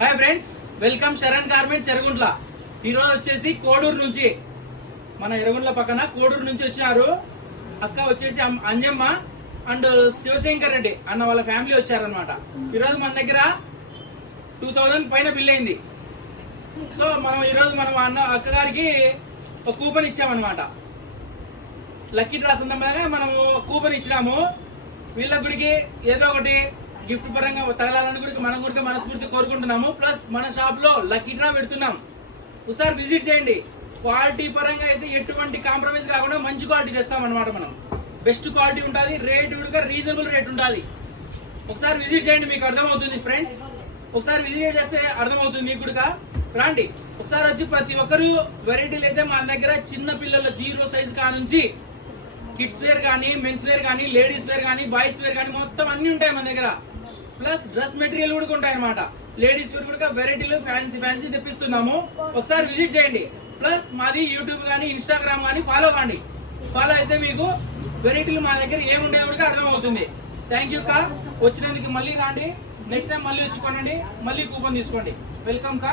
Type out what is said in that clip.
Hi friends, welcome Sharan garments Erraguntla. ఈ రోజు వచ్చేసి కోడూరు నుంచి, మన ఎర్రగుంట్ల పక్కన కోడూరు నుంచి వచ్చినారు. అక్క వచ్చేసి అంజమ్మ అండ్ శివశంకర్ రెడ్డి అన్న వాళ్ళ ఫ్యామిలీ వచ్చారనమాట. ఈరోజు మన దగ్గర 2000 పైన బిల్ అయింది. సో మనం ఈరోజు మనం అక్క గారికి ఒక కూపన్ ఇచ్చామన్నమాట. లక్కీ డ్రా సందర్భంగా మనము కూపన్ ఇచ్చినాము. వీళ్ళ గుడికి ఏదో ఒకటి గిఫ్ట్ పరంగా తగలాలని గుడికి మనం కూడా మనస్ఫూర్తి కోరుకుంటున్నాము. ప్లస్ మన షాప్ లో లక్కీ డ్రా పెడుతున్నాం. ఒకసారి విజిట్ చేయండి. క్వాలిటీ పరంగా అయితే ఎటువంటి కాంప్రమైజ్ కాకుండా మంచి క్వాలిటీ తెస్తాం అనమాట. మనం బెస్ట్ క్వాలిటీ ఉంటుంది, రేట్ కూడా రీజనబుల్ రేట్ ఉంటుంది. ఒకసారి విజిట్ చేయండి, మీకు అర్థమవుతుంది ఫ్రెండ్స్. ఒకసారి విజిట్ చేస్తే అర్థమవుతుంది మీకు కూడా. రండి ఒకసారి వచ్చి ప్రతి ఒక్కరు వెరైటీలు అయితే మన దగ్గర చిన్న పిల్లల 0 సైజ్ కా నుంచి కిడ్స్ వేర్ కానీ, మెన్స్ వేర్ కానీ, లేడీస్ వేర్ కానీ, బాయ్స్ వేర్ కానీ మొత్తం అన్ని ఉంటాయి మన దగ్గర. ప్లస్ డ్రెస్ మెటీరియల్ కూడా ఉంటాయి అనమాట. లేడీస్ వేర్ కూడా వెరైటీలు ఫ్యాన్సీ తెప్పిస్తున్నాము. ఒకసారి విజిట్ చేయండి. ప్లస్ మాది యూట్యూబ్ కానీ, ఇన్స్టాగ్రామ్ కానీ ఫాలో కాండి. ఫాలో అయితే మీకు వెరైటీలు మా దగ్గర ఏముండే కూడా అర్థమవుతుంది. థ్యాంక్ యూ కా, వచ్చినందుకు మళ్ళీ రాండి. నెక్స్ట్ టైం మళ్ళీ వచ్చి కొనండి, మళ్ళీ కూపన్ తీసుకోండి. వెల్కమ్ కా.